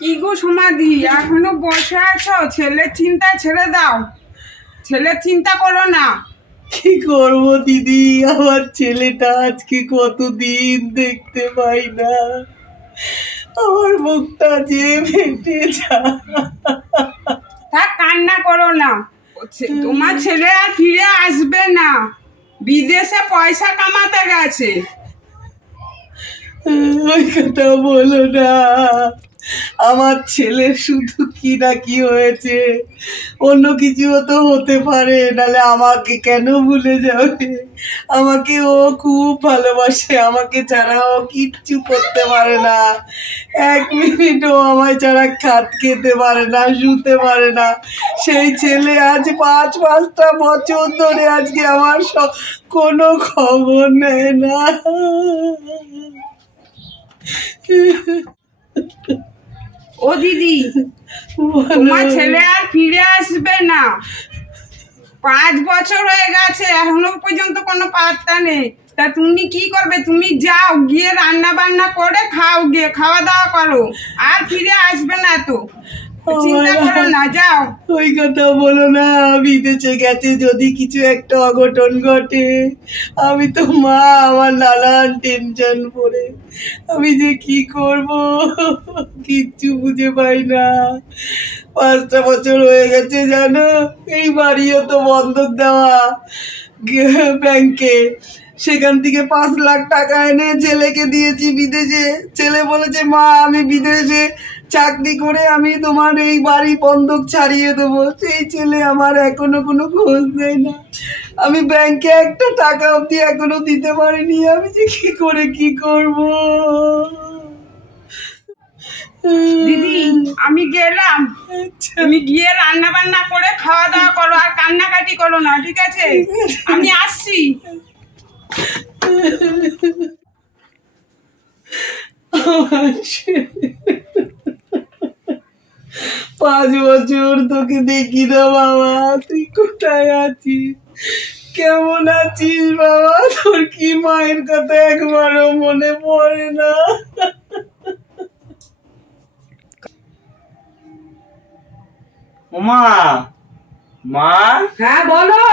কি গো সমাধি? এখনও বসে আছো? ছেলের চিন্তা ছেড়ে দাও। ছেলের চিন্তা করো না। কি করব দিদি? আমার ছেলেটা আজকে কতদিন দেখতে পাই না। আমার মুখটা যে ফেটে যায়। তা কান্না করো না। তোমার ছেলে আর ফিরে আসবে না। বিদেশে পয়সা কামাতে গেছে। ওই কথা বলো না। আমার ছেলে শুধু কি না কি হয়েছে? অন্য কিছুও তো হতে পারে নাহলে আমাকে কেন ভুলে যাবে? আমাকে ও খুব ভালোবাসে, আমাকে ছাড়া ও কিচ্ছু করতে পারে না। এক মিনিটও আমায় ছাড়া খাট খেতে পারে না, শুতে পারে না। সেই ছেলে আজ পাঁচ পাঁচটা বছর ধরে আজকে আমার কোনো খবর নেয় না। ও দিদি তোমার ছেলে আর ফিরে আসবে না। পাঁচ বছর হয়ে গেছে এখনও পর্যন্ত কোনো পাত্তা নেই। তা তুমি কি করবে? তুমি যাও গিয়ে রান্না বান্না করে খাও গিয়ে খাওয়া দাওয়া করো। আর ফিরে আসবে না তো। চিন্তা করো না যাও। ওই কথা বলো না বিদেশে গেছে যদি কিছু একটা অঘটন ঘটে। আমি তো মা আমার নানান টেনশন পড়ে। আমি যে কি করব? কিচ্ছু বুঝে পাই না। পাঁচটা বছর হয়ে গেছে জানো? এই বাড়িও তো বন্ধক দেওয়া। ব্যাংকে। সেখান থেকে পাঁচ লাখ টাকা এনে ছেলেকে দিয়েছি বিদেশে। ছেলে বলেছে মা আমি বিদেশে চাকরি করে আমি তোমার এই বাড়ি বন্ধক ছাড়িয়ে দেবো। সেই ছেলে আমার এখনও কোনো খোঁজ নেই না। আমি ব্যাংকে একটা টাকা অবধি এখনও দিতে পারিনি। আমি যে কি করে কি করব? দিদি আমি গেলাম। আচ্ছা। তুমি গিয়ে রান্না বান্না করে খাওয়া দাওয়া করো আর কান্নাকাটি করো না ঠিক আছে? আমি আসছি। পাঁচ বছর তোকে দেখি না বাবা। তুই কোথায় আছিস? কেমন আছিস বাবা? তোর কি মায়ের কথা একবারও মনে পড়ে না? মা মা? হ্যাঁ বলো।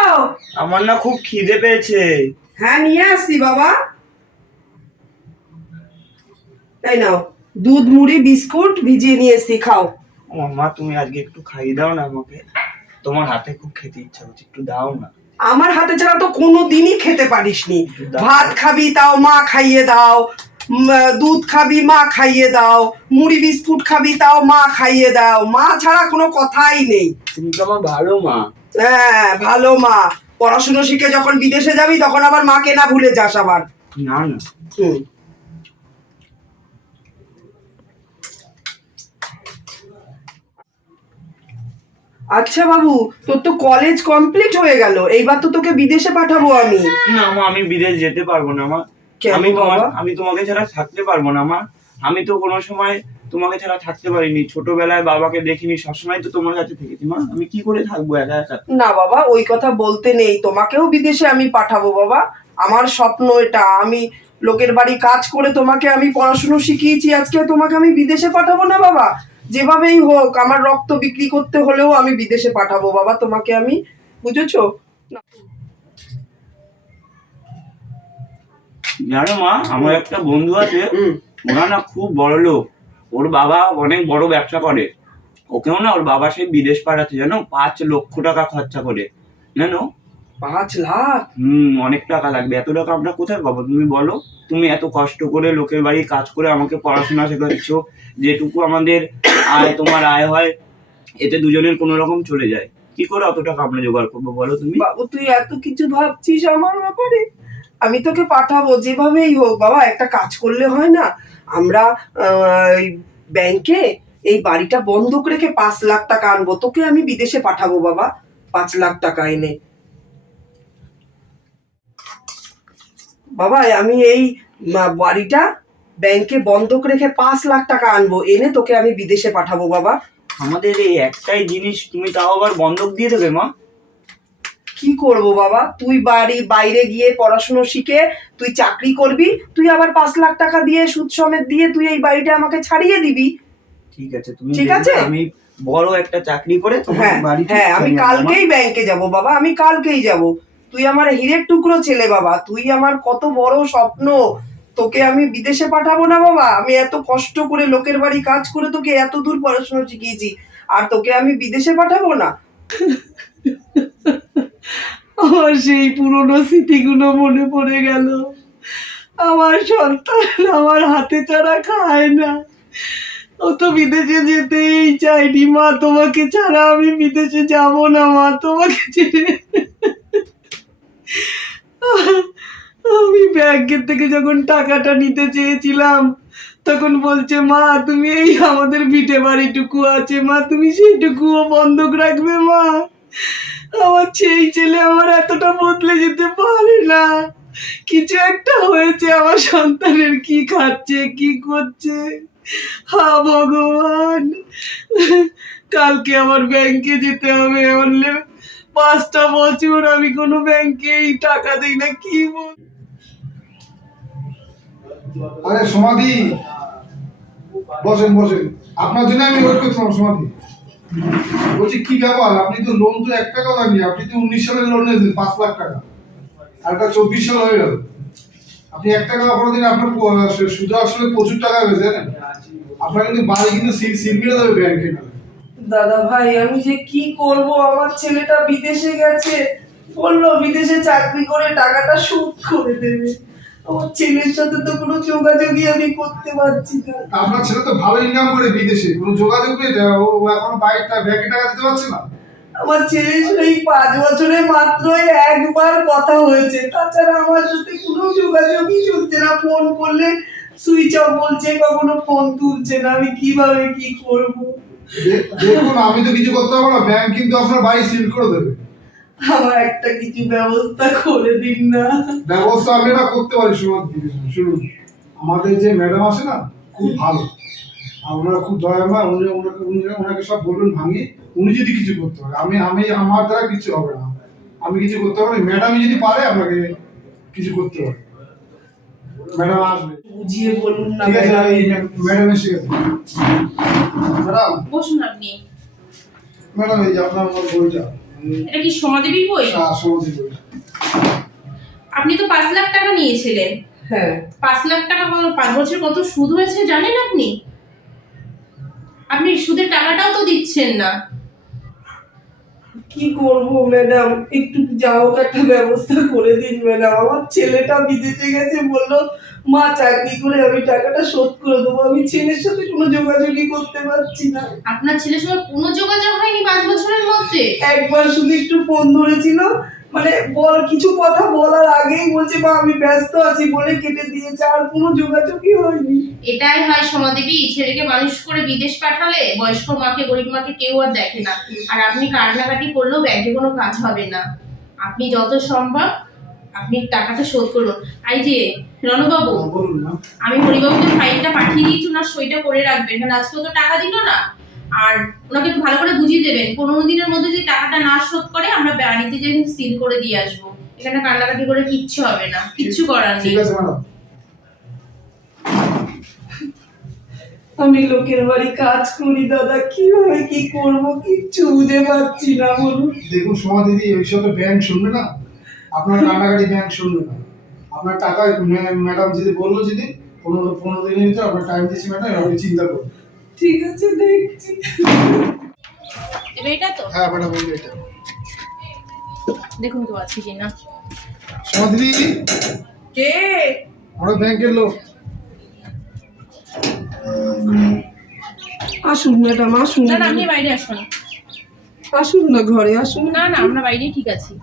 আমার না খুব খিদে পেয়েছে। হ্যাঁ নিয়ে আসছি বাবা। তাই নাও দুধ মুড়ি বিস্কুট ভিজিয়ে নিয়ে এসছি খাও। মা তুমি আজকে একটু খাইয়ে দাও না আমাকে। তোমার হাতে খুব খেতে ইচ্ছা হচ্ছে একটু দাও না। আমার হাতে ছাড়া তো কোনো দিনই খেতে পারিসনি ভাত খাবি তাও মা খাইয়ে দাও। দুধ খাবি মা খাইয়ে দাও। মুড়ি বিস্কুট খাবি তাও মা খাইয়ে দাও। মা ছাড়া কোনো কথাই নেই। তুমি তো আমার ভালো মা। হ্যাঁ ভালো মা। পড়াশুনো শিখে যখন বিদেশে যাবি তখন আবার মাকে না ভুলে যাস আবার। না না। আচ্ছা বাবু তোর তো কলেজ কমপ্লিট হয়ে গেল। এইবার তো তোকে বিদেশে পাঠাবো আমি। না মা আমি বিদেশ যেতে পারব না মা। আমি তোমার? আমি তোমাকে ছাড়া থাকতে পারব না মা। আমি তো কোনো সময় তোমাকে ছাড়া থাকতে পারিনি। ছোটবেলায় বাবাকে দেখিনি সবসময় তো তোমার কাছে থেকেছি। মা আমি কি করে থাকব একা একা? না বাবা ওই কথা বলতে নেই। তোমাকেও বিদেশে আমি পাঠাবো বাবা। আমার স্বপ্ন এটা। আমি লোকের বাড়ি কাজ করে তোমাকে আমি পড়াশুনো শিখিয়েছি। আজকে তোমাকে আমি বিদেশে পাঠাবো না বাবা? যেভাবেই হোক আমার রক্ত বিক্রি করতে হলেও আমি বিদেশে পাঠাবো বাবা। তোমাকে আমি বুঝেছ? জানো মা আমার একটা বন্ধু আছে। ওরা না খুব বড় লোক ওর বাবা অনেক বড় ব্যবসা করে। ওকেও না ওর বাবা সেই বিদেশ পাঠাতে জানো? পাঁচ লক্ষ টাকা খরচা করে। জানো? পাঁচ লাখ? হুম অনেক টাকা লাগবে। এত টাকা আমরা কোথায় পাবো? তুমি বলো। তুমি এত কষ্ট করে লোকের বাড়ি কাজ করে আমাকে পড়াশোনা শেখাচ্ছ যেটুকু আমাদের আয় তোমার আয় হয় এতে দুজনের কোনো রকম চলে যায়। কি করে অত টাকা আমরা জোগাড় করব বলো তুমি? বাবু তুই এত কিছু ভাবছিস আমার ব্যাপারে? আমি তোকে পাঠাবো, যেভাবেই হোক, বাবা, একটা কাজ করলে হয় না? আমরা ব্যাংকে এই বাড়িটা বন্ধক রেখে পাঁচ লাখ টাকা আনব। তোকে আমি বিদেশে পাঠাবো, বাবা, পাঁচ লাখ টাকা এনে। বাবা, আমি এই বাড়িটা ব্যাংকে বন্ধক রেখে পাঁচ লাখ টাকা আনব। এনে তোকে আমি বিদেশে পাঠাবো, বাবা। আমাদের এই একটাই জিনিস, তুমি তাও আবার বন্ধক দিয়ে দেবে, মা? কি করব বাবা? তুই বাড়ি বাইরে গিয়ে পড়াশুনো শিখে তুই চাকরি করবি তুই আবার পাঁচ লাখ টাকা দিয়ে সুদ সমেত দিয়ে তুই এই বাড়িটা আমাকে ছাড়িয়ে দিবি। ঠিক আছে তুমি ঠিক আছে? আমি বড় একটা চাকরি করে হ্যাঁ হ্যাঁ আমি। কালকেই ব্যাংকে যাব বাবা আমি কালকেই যাব। তুই আমার হীরের টুকরো ছেলে বাবা তুই আমার কত বড় স্বপ্ন। তোকে আমি বিদেশে পাঠাবো না বাবা আমি এত কষ্ট করে লোকের বাড়ি কাজ করে তোকে এত দূর পড়াশোনা শিখিয়েছি। আর তোকে আমি বিদেশে পাঠাবো না। আমার সেই পুরনো স্মৃতিগুলো মনে পড়ে গেল। আমার সন্তান আমার হাতে ছাড়া খায় না। ও তো বিদেশে যেতেই চাইনি মা, তোমাকে ছাড়া আমি বিদেশে যাব না, মা, তোমাকে ছেড়ে। আমি ব্যাংকের থেকে যখন টাকাটা নিতে চেয়েছিলাম, তখন বলছে, মা, তুমি এই আমাদের ভিটে বাড়িটুকু আছে। মা, তুমি সেইটুকুও বন্ধক রাখবে, মা। আমার সেই ছেলে আমার এতটা বদলে যেতে পারে না। কিছু একটা হয়েছে, আমার সন্তানের কি খাচ্ছে, কি করছে? হা ভগবান, কালকে আমার ব্যাংকে যেতে হবে বললে পাঁচটা বছর আমি কোনো ব্যাংকেই টাকা দিই না, কি বল আরে সমাধি। বসেন বসেন। আপনার জন্য আমি ওয়েট করছিলাম, সমাধি। বলছি, কি ব্যাপার? আপনি তো লোন তো এক টাকা লাগনি আপনি তো উনিশ সালের লোন নিয়েছেন, পাঁচ লাখ টাকা। আর এটা চব্বিশ সাল হয়ে গেল। আপনি এক টাকা কোনোদিন আপনার প- সুদ আসলে প্রচুর টাকা হয়েছে জানেন? আপনার কিন্তু বাড়ি কিন্তু সিল মেরে দেবে ব্যাংকে দাদা ভাই, আমি যে কি করব? আমার ছেলেটা বিদেশে গেছে। বলল, বিদেশে চাকরি করে টাকাটা শোধ করে দেবে। আমার ছেলের সাথে তো কোনো যোগাযোগই আমি করতে পারছি না। আপনার ছেলে তো ভালো ইনকাম করে বিদেশে। কোনো যোগাযোগ নেই। ও এখনও বাইকটা ব্যাংকে টাকা দিতে পারছে না? আমার ছেলে সেই পাঁচ বছরে মাত্রই একবার কথা হয়েছে। তাছাড়া আমার সাথে কোনো যোগাযোগই চলছে না। ফোন করলে সুইচ অফ বলছে কখনো ফোন তুলছে না। আমি কীভাবে কি করব? দেখুন আমি তো কিছু করতে পারব না। ব্যাংক কিন্তু আপনার বাড়ি সিল করে দেবে। আমার একটা কিছু ব্যবস্থা করে দিন না। ব্যবস্থা আমি এটা করতে পারি সমাজ শুনুন। আমাদের যে ম্যাডাম আছে না খুব ভালো। আর ওনারা খুব দয়াময় উনি ওনাকে উনি ওনাকে সব বলবেন ভাঙি উনি যদি কিছু করতে পারে। আমি আমি আমার দ্বারা কিছু হবে না। আমি কিছু করতে পারব ম্যাডামই যদি পারে আপনাকে কিছু করতে পারে ম্যাডাম আসবে। বুঝিয়ে বলুন না ঠিক আছে ম্যাডাম। এই ম্যাডাম এসে গেছে। ম্যাডাম। বসুন আপনি। ম্যাডাম এই যে আপনার আমার বইটা। এটা কি সমাদেবীর বই? আপনি তো পাঁচ লাখ টাকা নিয়েছিলেন। হ্যাঁ। পাঁচ লাখ টাকা কত পাঁচ বছর কত সুদ হয়েছে জানেন আপনি? আপনি সুদের টাকাটাও তো দিচ্ছেন না। কি করব ম্যাডাম? একটু যা হোক একটা ব্যবস্থা করে দিন ম্যাডাম। আমার ছেলেটা বিদেশে গেছে বলল মা চাকরি করে আমি টাকাটা শোধ করে দেবো। আমি ছেলের সাথে কোনো যোগাযোগই করতে পারছি না। আপনার ছেলের সঙ্গে কোনো যোগাযোগ হয়নি পাঁচ বছরের মধ্যে? একবার শুধু একটু ফোন ধরেছিল। মানে বল কিছু কথা বলার আগেই বলছে বা আমি ব্যস্ত আছি বলে কেটে দিয়েছে আর কোনো যোগাযোগই হয়নি। এটাই হয় সমাদেবী ছেলেকে মানুষ করে বিদেশ পাঠালে বয়স্ক মাকে গরিব মাকে কেউ আর দেখে না। আর আপনি কান্নাকাটি করলেও ব্যাংকে কোনো কাজ হবে না। আপনি যত সম্ভব আপনি টাকাটা শোধ করুন। এই যে রণবাবু আমি হরিবাবুকে ফাইলটা পাঠিয়ে দিয়েছি ওনার সইটা করে রাখবেন। কারণ আজকেও তো টাকা দিল না। আর ওনাকে একটু ভালো করে বুঝিয়ে দেবেন পনেরো দিনের মধ্যে যদি টাকাটা না শোধ করে আমরা বাড়িতে যে সিল করে দিয়ে আসব। এখানে কান্নাকাটি করে কিচ্ছু হবে না কিচ্ছু করার নেই। ঠিক আছে ম্যাডাম। আমি লোকের বাড়ি কাজ করি দাদা। কীভাবে কি করব? কিচ্ছু বুঝে পাচ্ছি না বলুন। দেখুন সোমা দিদি ওইসব ব্যাংক শুনবে না? আপনার কান্নাকাটি ব্যাংক শুনবে না। আপনার টাকা ম্যাডাম যদি বলল যদি পনেরো পনেরো দিনের ভিতরে আপনার টাইম দিচ্ছি ম্যাডাম আপনি চিন্তা করুন। ঠিক আছে দেখছি। এটা তো? হ্যাঁ ম্যাডাম এটা। দেখুন তো আছে সোমা দিদি? কে? ব্যাংকের লোক। আসুন ম্যাডাম আসুন। না না আপনি বাইরে আসুন। আসুন না ঘরে আসুন। না না আমরা বাইরে ঠিক আছি।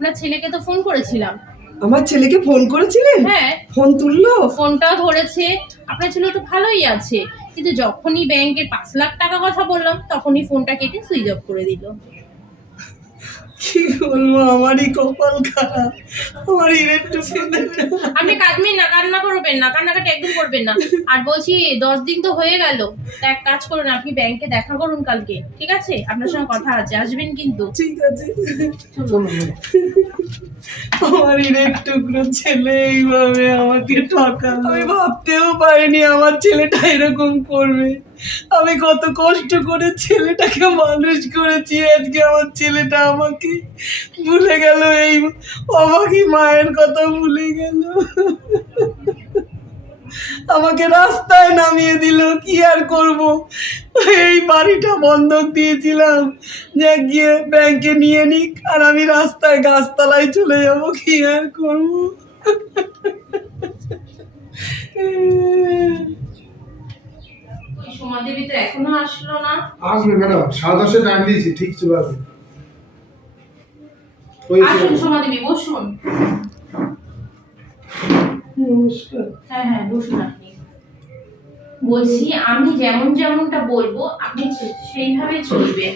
আপনার ছেলেকে তো ফোন করেছিলাম। আমার ছেলেকে ফোন করেছিলেন হ্যাঁ। ফোন তুললো? ফোনটাও ধরেছে। আপনার ছেলে তো ভালোই আছে। কিন্তু যখনই ব্যাংকের পাঁচ লাখ টাকা কথা বললাম তখনই ফোনটা কেটে সুইচ অফ করে দিল। কি বলব আমারই কপাল খারাপ। আমার টুকু আপনি কাঁদবেন না কান্না করবেন না কান্নাকাটি একদম করবেন না। আর বলছি দশ দিন তো হয়ে গেল। এক কাজ করুন আপনি ব্যাংকে দেখা করুন কালকে ঠিক আছে? আপনার সঙ্গে কথা আছে আসবেন কিন্তু। ঠিক আছে। আমার হিরের টুকরো ছেলে এইভাবে আমাকে ঠকা আমি ভাবতেও পারিনি আমার ছেলেটা এরকম করবে। আমি কত কষ্ট করে ছেলেটাকে মানুষ করেছি আজকে আমার ছেলেটা আমাকে ভুলে গেল এই আমাকে মায়ের কথা ভুলে গেল। আমাকে রাস্তায় নামিয়ে দিল কি আর করব? এই বাড়িটা বন্ধক দিয়েছিলাম। যে গিয়ে ব্যাংকে নিয়ে নিক আর আমি রাস্তায় গাছতলায় চলে যাব কি আর করব? ওই তো এখনও আসলো না। আসবে ম্যাডাম সাড়ে দশে টাইম দিয়েছি ঠিক চলে আসবে। আসুন সোমাদেবী বসুন। নমস্কার। হ্যাঁ হ্যাঁ বসুন বলছি আমি যেমন যেমনটা বলব আপনি সেইভাবে চলবেন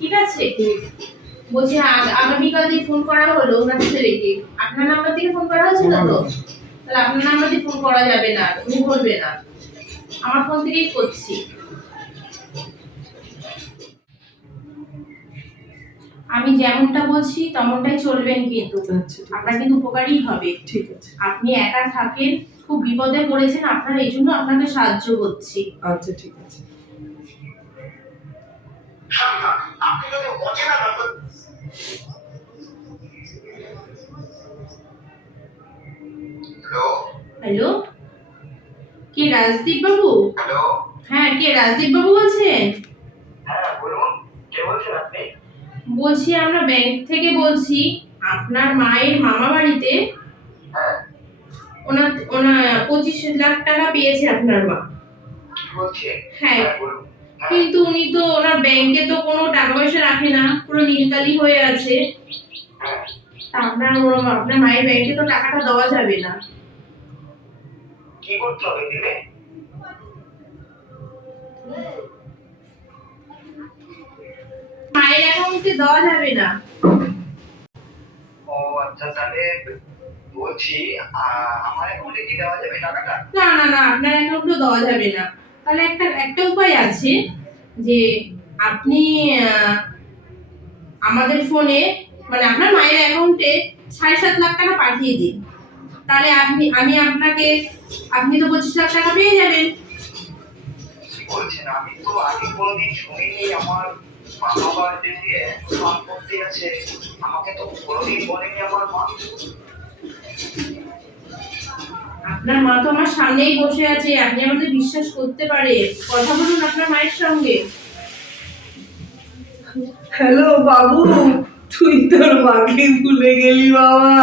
ঠিক আছে? বলছি আগামীকাল যে ফোন করা হলো ওনার ছেলেকে আপনার নাম্বার থেকে ফোন করা হয়েছিল তো? তাহলে আপনার নাম্বার দিয়ে ফোন করা যাবে না উনি বলবে না। আমার ফোন থেকেই করছি। আমি যেমনটা বলছি তেমনটাই চলবেন কিন্তু। আচ্ছা আপনার কিন্তু উপকারই হবে। ঠিক আছে। আপনি একা থাকেন খুব বিপদে পড়েছেন আপনার এই জন্য আপনাকে সাহায্য করছি। আচ্ছা ঠিক আছে। হ্যালো কে রাজদীপ বাবু? হ্যালো হ্যাঁ কে রাজদীপ বাবু বলছেন? হ্যাঁ বলুন কে বলছেন আপনি? বলছি আমরা ব্যাংক থেকে বলছি আপনার মায়ের মামা বাড়িতে ওনার ওনার পঁচিশ লাখ টাকা পেয়েছে আপনার মা। হ্যাঁ। কিন্তু উনি তো ওনার ব্যাংকে তো কোনো টাকা পয়সা রাখে না পুরো নীলকালি হয়ে আছে। হ্যাঁ। আপনার আপনার মায়ের ব্যাংকে তো টাকাটা দেওয়া যাবে না। কি করতে হবে দিলে মায়ের অ্যাকাউন্টে দেওয়া যাবে না। ও আচ্ছা তাহলে বলছি আমার অ্যাকাউন্টে কি দেওয়া যাবে টাকাটা? না না না আপনার অ্যাকাউন্টও দেওয়া যাবে না। তাহলে একটা একটা উপায় আছে যে আপনি আমাদের ফোনে মানে আপনার মায়ের অ্যাকাউন্টে সাড়ে সাত লাখ টাকা পাঠিয়ে দিন। তাহলে আপনি আমি আপনাকে আপনি তো পঁচিশ লাখ টাকা পেয়ে যাবেন। বলছেন আমি তো আগে কোনোদিন শুনিনি আমার মামা বাড়িতে যে সম্পত্তি আছে আমাকে তো কোনোদিন বলেনি আমার মা। আপনার মা তো আমার সামনেই বসে আছে আপনি আমাদের বিশ্বাস করতে পারে। কথা বলুন আপনার মায়ের সঙ্গে। হ্যালো বাবু তুই তোর মাকে ভুলে গেলি বাবা।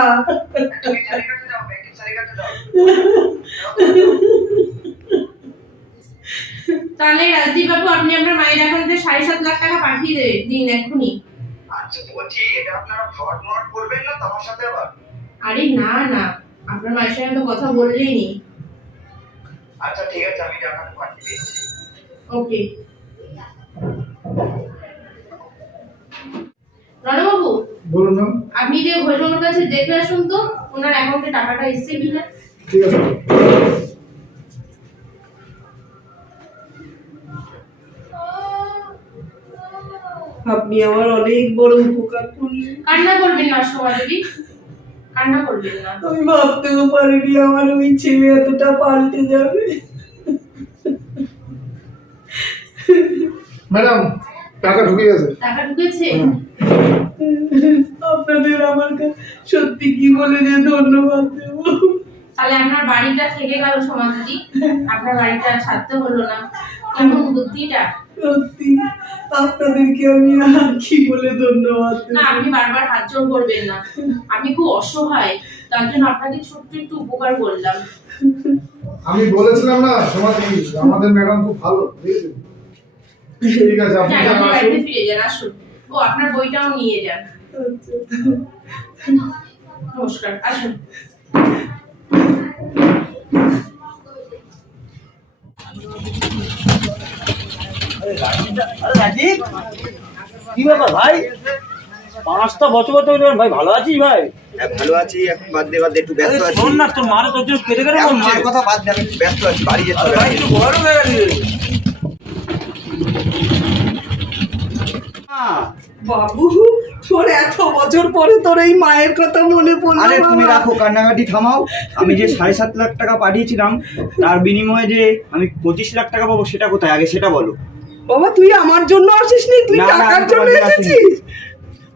তাহলে রাজদীপ বাবু আপনি আপনার মায়ের অ্যাকাউন্টে সাড়ে সাত লাখ টাকা পাঠিয়ে দিন এক্ষুনি। আচ্ছা বলছি এটা আপনারা ফ্রড মড করবেন না তোমার সাথে আবার আরে না না। আপনার মায়ের সঙ্গে তো কথা বললেনি আচ্ছা ঠিক আছে আমি টাকাটা পাঠিয়ে ওকে। রণবাবু বলুন আপনি যে ঘোষণার কাছে দেখে আসুন তো ওনার অ্যাকাউন্টে টাকাটা এসছে কিনা ঠিক আছে আপনি আমার অনেক বড় উপকার করলেন। কান্না করবেন না সমাজবি কান্না না। আমি ভাবতেও পারিনি আমার ওই ছেলে এতটা পাল্টে যাবে। ম্যাডাম টাকা ঢুকে গেছে টাকা ঢুকেছে? আপনাদের আমার সত্যি কি বলে যে ধন্যবাদ দেবো। তাহলে আপনার বাড়িটা থেকে গেল সমাজদি আপনার বাড়িটা ছাড়তে হলো না। কেমন বুদ্ধিটা? সত্যি। আপনাদেরকে আমি আর কি বলে ধন্যবাদ। না আপনি বারবার হাত জোর করবেন না। আপনি খুব অসহায় তার জন্য আপনাকে ছোট্ট একটু উপকার করলাম। আমি বলেছিলাম না সমাজ আমাদের ম্যাডাম খুব ভালো ঠিক আছে আপনি যান যান, আসুন। ফিরে যান আসুন। ও আপনার বইটাও নিয়ে যান। আচ্ছা। নমস্কার আসুন। কি ব্যাপার ভাই? পাঁচটা বছর বছর ভাই ভালো আছিস ভাই? ভালো আছি। এখন বাদ দে বাদ দে একটু ব্যস্ত আছি। শোন না তোর মারা তোর জন্য কেটে কেটে এখন কথা বাদ দে আমি ব্যস্ত আছি বাড়ি যেতে হবে। ভাই একটু বড় হয়ে গেলি। বাবু তোর এত বছর পরে তোর এই মায়ের কথা মনে পড়ল আরে তুমি রাখো কান্নাকাটি থামাও। আমি যে সাড়ে সাত লাখ টাকা পাঠিয়েছিলাম তার বিনিময়ে যে আমি পঁচিশ লাখ টাকা পাবো সেটা কোথায়? আগে সেটা বলো। বাবা তুই আমার জন্য আসিসনি? তুই না, না, টাকার জন্য এসেছিস?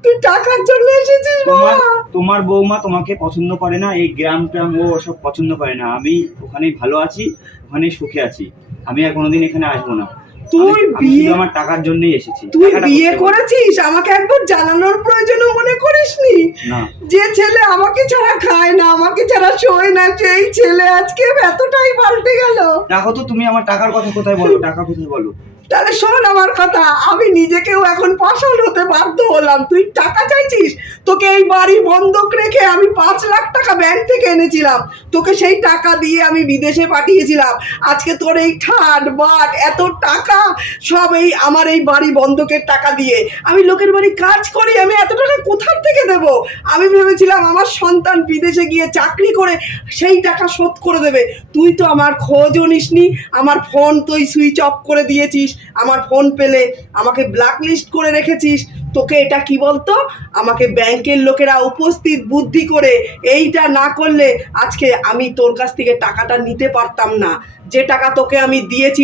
তুই টাকার জন্য এসেছিস বাবা। তোমার বৌমা তোমাকে পছন্দ করে না এই গ্রাম ট্রাম ও সব পছন্দ করে না। আমি ওখানেই ভালো আছি ওখানেই সুখে আছি। আমি আর কোনোদিন এখানে আসব না। তুই বিয়ে- আমার টাকার জন্যই এসেছি। তুই বিয়ে করেছিস? আমাকে একবার জানানোর প্রয়োজনও মনে করিসনি? না। যে ছেলে আমাকে ছাড়া খায় না আমাকে ছাড়া শোয় না সেই ছেলে আজকে এতটাই পাল্টে গেল। দেখো তো তুমি আমার টাকার কথা কোথায় বলো? টাকা কোথায় বলো? তাহলে শোন আমার কথা, আমি নিজেকেও এখন পাশাল হতে বাধ্য হলাম। তুই টাকা চাইছিস? তোকে এই বাড়ি বন্ধক রেখে আমি পাঁচ লাখ টাকা ব্যাংক থেকে এনেছিলাম। তোকে সেই টাকা দিয়ে আমি বিদেশে পাঠিয়েছিলাম। আজকে তোর এই ঠাট, বাট, এত টাকা, সব এই আমার এই বাড়ি বন্ধকের টাকা দিয়ে। আমি লোকের বাড়ি কাজ করি, আমি এত টাকা কোথার থেকে দেব? আমি ভেবেছিলাম আমার সন্তান বিদেশে গিয়ে চাকরি করে সেই টাকা শোধ করে দেবে। তুই তো আমার খোঁজও নিসনি, আমার ফোন তুই সুইচ অফ করে দিয়েছিস। আমার ফোন পেলে আমাকে ব্ল্যাক লিস্ট করে রেখেছিস। তোকে এটা কি বলতো? আমাকে ব্যাংকের লোকেরা উপস্থিত বুদ্ধি করে এইটা না করলে আজকে আমি তোর কাছ থেকে টাকাটা নিতে পারতাম না। যে টাকা তোকে আমি দিয়েছি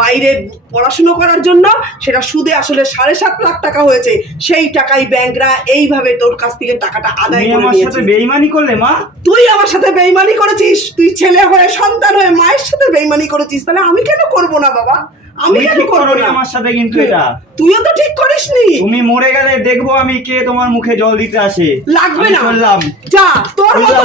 বাইরে পড়াশুনো করার জন্য সেটা সুদে আসলে সাড়ে সাত লাখ টাকা হয়েছে। সেই টাকাই ব্যাংকরা এইভাবে তোর কাছ থেকে টাকাটা আদায় করে আমার সাথে বেইমানি করলে মা? তুই আমার সাথে বেইমানি করেছিস? তুই ছেলে হয়ে সন্তান হয়ে মায়ের সাথে বেইমানি করেছিস? তাহলে আমি কেন করব না বাবা? আমি কেন করব না? আমার সাথে কিন্তু এটা। তুইও তো ঠিক করিসনি। তুমি মরে গেলে দেখব আমি কে তোমার মুখে জল দিতে আসে। লাগবে না। চললাম। যা তোর মতো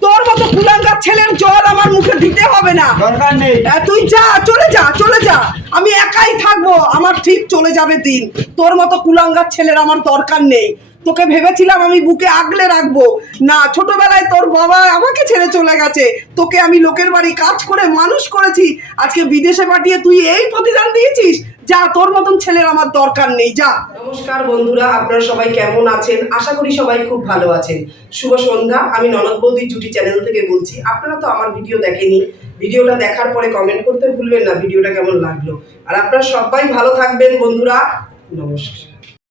তোর মতো কুলাঙ্গার ছেলের জল আমার মুখে দিতে হবে না। দরকার নেই। তুই যা চলে যা চলে যা। আমি একাই থাকব। আমার ঠিক চলে যাবে দিন। তোর মতো কুলাঙ্গার ছেলের আমার দরকার নেই। তোকে ভেবেছিলাম আমি বুকে আগলে রাখব। না, ছোটবেলায় তোর বাবা আমাকে ছেড়ে চলে গেছে। তোকে আমি লোকের বাড়ি কাজ করে মানুষ করেছি। আজকে বিদেশে পাঠিয়ে তুই এই প্রতিদান দিয়েছিস? যা, তোর মতন ছেলের আমার দরকার নেই, যা। নমস্কার বন্ধুরা, আপনারা সবাই কেমন আছেন? আশা করি সবাই খুব ভালো আছেন। শুভ সন্ধ্যা, আমি ননদ বৌদি জুটি চ্যানেল থেকে বলছি। আপনারা তো আমার ভিডিও দেখেনি ভিডিওটা দেখার পরে কমেন্ট করতে ভুলবেন না, ভিডিওটা কেমন লাগল। আর আপনারা সবাই ভালো থাকবেন, বন্ধুরা। নমস্কার।